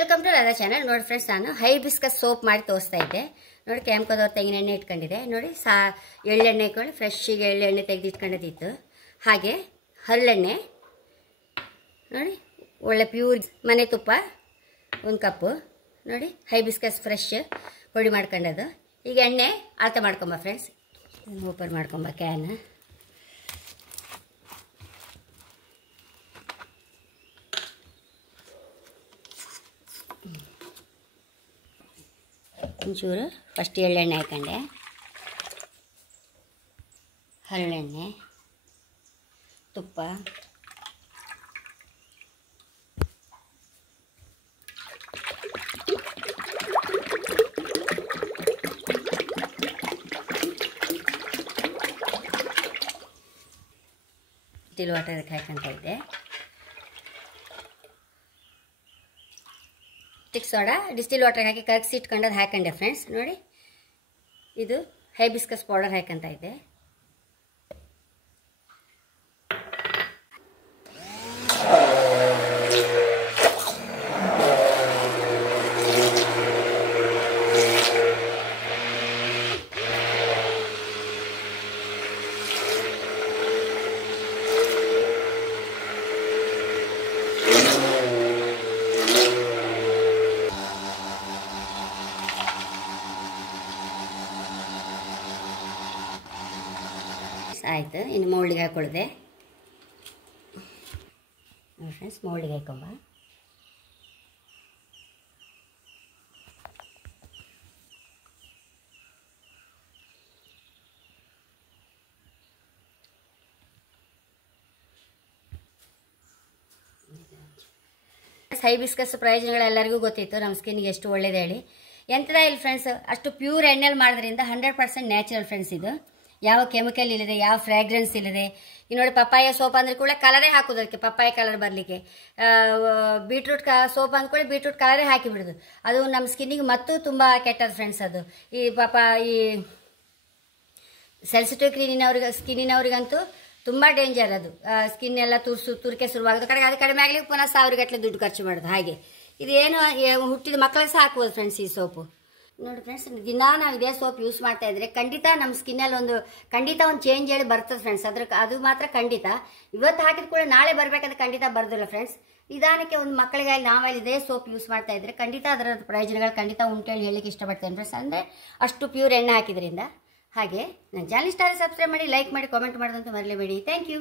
Welcome to Radha channel. ನೋಡಿ friends, ನಾನು hibiscus soap ಮಾಡಿ ತೋರಿಸ್ತಾ ಇದ್ದೆ. ನೋಡಿ, ಕೆಂಪದವ್ರು ತೆಂಗಿನ ಎಣ್ಣೆ ಇಟ್ಕೊಂಡಿದೆ. ನೋಡಿ, ಎಳ್ಳೆಣ್ಣೆ ಇಟ್ಕೊಂಡು ಫ್ರೆಶ್ಶಿಗೆ ಎಳ್ಳೆಣ್ಣೆ ತೆಗೆದು ಇಟ್ಕೊಂಡಿದ್ದಿತ್ತು. ಹಾಗೆ ಹರಳೆಣ್ಣೆ ನೋಡಿ, ಒಳ್ಳೆ ಪ್ಯೂರ್ ಮನೆ ತುಪ್ಪ 1 ಕಪ್ಪು. ನೋಡಿ, ಹೈಬಿಸ್ಕಸ್ ಫ್ರೆಶ್ ಪುಡಿ ಮಾಡ್ಕೊಂಡದು. ಈಗ ಎಣ್ಣೆ ಅಳತೆ ಮಾಡ್ಕೊಂಬ ಫ್ರೆಂಡ್ಸ್. ಓಪನ್ ಮಾಡ್ಕೊಂಬ ಕ್ಯಾನ್. ಒಂಚೂರು ಫಸ್ಟ್ ಎಳ್ಳೆಣ್ಣೆ ಹಾಕೊಂಡೆ, ಹರಳೆಣ್ಣೆ, ತುಪ್ಪ, ಡಿಸ್ಟಿಲ್ ವಾಟರ್ ಹಾಕೊಂತ ಇದ್ದೆ. ಸ್ಟಿಕ್ ಸೋಡಾ ಡಿಸ್ಟಿಲ್ ವಾಟರ್ ಹಾಕಿ ಕರಗಿಸಿ ಇಟ್ಕೊಂಡದ್ದು ಹಾಕೊಂಡೆ ಫ್ರೆಂಡ್ಸ್. ನೋಡಿ, ಇದು ಹೈಬಿಸ್ಕಸ್ ಪೌಡರ್ ಹಾಕಂತ ಇದ್ದೆ. ಆಯಿತು, ಇನ್ನು ಮೌಲ್ಡಿಗೆ ಹಾಕ್ಕೊಳ್ದೆ. ನೋಡಿ ಫ್ರೆಂಡ್ಸ್, ಮೌಲ್ಡಿಗೆ ಹಾಕೊಂಬ. ಹೈಬಿಸ್ಕಸ್ ಪ್ರಯೋಜನಗಳು ಎಲ್ಲರಿಗೂ ಗೊತ್ತಿತ್ತು, ನಮ್ಮ ಸ್ಕಿನ್ಗೆ ಎಷ್ಟು ಒಳ್ಳೇದು ಹೇಳಿ. ಎಂಥದ ಇಲ್ಲ ಫ್ರೆಂಡ್ಸ್, ಅಷ್ಟು ಪ್ಯೂರ್ ಎಣ್ಣೆಲಿ ಮಾಡೋದ್ರಿಂದ 100% ನ್ಯಾಚುರಲ್ ಫ್ರೆಂಡ್ಸ್. ಇದು ಯಾವ ಕೆಮಿಕಲ್ ಇಲ್ಲದೆ, ಯಾವ ಫ್ರಾಗ್ರೆನ್ಸ್ ಇಲ್ಲದೆ. ಈಗ ನೋಡಿ, ಪಪ್ಪಾಯ ಸೋಪ್ ಅಂದ್ರೆ ಕೂಡ ಕಲರೇ ಹಾಕೋದು, ಅದಕ್ಕೆ ಪಪ್ಪಾಯ ಕಲರ್ ಬರಲಿಕ್ಕೆ. ಬೀಟ್ರೂಟ್ ಸೋಪ್ ಅಂದ್ಕೊಳ್ಳಿ, ಬೀಟ್ರೂಟ್ ಕಲರೇ ಹಾಕಿಬಿಡೋದು. ಅದು ನಮ್ಮ ಸ್ಕಿನ್ನಿಗೆ ಮತ್ತೂ ತುಂಬ ಕೆಟ್ಟದ್ದು ಫ್ರೆಂಡ್ಸ್. ಅದು ಈ ಸೆನ್ಸಿಟಿವ್ ಸ್ಕಿನ್ನಿನವ್ರಿಗಂತೂ ತುಂಬ ಡೇಂಜರ್. ಅದು ಸ್ಕಿನ್ ಎಲ್ಲ ತುರ್ಕೆ ಶುರುವಾಗೋದು. ಕಡೆಗೆ ಅದು ಕಡಿಮೆ ಆಗಲಿಕ್ಕೆ ಪುನಃ 1000 ಗಟ್ಟಲೆ ದುಡ್ಡು ಖರ್ಚು ಮಾಡೋದು. ಹಾಗೆ ಇದೇನು ಹುಟ್ಟಿದ ಮಕ್ಕಳಿಗೆ ಸಹ ಹಾಕ್ಬೋದು ಫ್ರೆಂಡ್ಸ್ ಈ ಸೋಪು. ನೋಡಿ ಫ್ರೆಂಡ್ಸ್, ದಿನ ನಾವು ಇದೇ ಸೋಪ್ ಯೂಸ್ ಮಾಡ್ತಾ ಇದ್ರೆ ಖಂಡಿತ ನಮ್ಮ ಸ್ಕಿನ್ನಲ್ಲಿ ಒಂದು ಚೇಂಜ್ ಹೇಳಿ ಬರ್ತದೆ ಫ್ರೆಂಡ್ಸ್. ಅದು ಮಾತ್ರ ಖಂಡಿತ. ಇವತ್ತು ಹಾಕಿದ ಕೂಡ ನಾಳೆ ಬರಬೇಕಾದ್ರೆ ಖಂಡಿತ ಬರೋದಿಲ್ಲ ಫ್ರೆಂಡ್ಸ್. ನಿಧಾನಕ್ಕೆ ಒಂದು ಮಕ್ಕಳಿಗೆ ನಾವಲ್ಲಿ ಇದೇ ಸೋಪ್ ಯೂಸ್ ಮಾಡ್ತಾ ಇದ್ರೆ ಖಂಡಿತ ಅದರ ಪ್ರಯೋಜನಗಳು ಖಂಡಿತ ಉಂಟೇಳಿ ಹೇಳಲಿಕ್ಕೆ ಇಷ್ಟಪಡ್ತೇನೆ ಫ್ರೆಂಡ್ಸ್. ಅಂದರೆ ಅಷ್ಟು ಪ್ಯೂರ್ ಎಣ್ಣೆ ಹಾಕಿದ್ರಿಂದ. ಹಾಗೆ ನನ್ನ ಚಾನಲ್ ಇಷ್ಟ ಆದರೆ ಸಬ್ಸ್ಕ್ರೈಬ್ ಮಾಡಿ, ಲೈಕ್ ಮಾಡಿ, ಕಾಮೆಂಟ್ ಮಾಡೋದಂತ ಮರಲೇಬೇಡಿ. Thank you.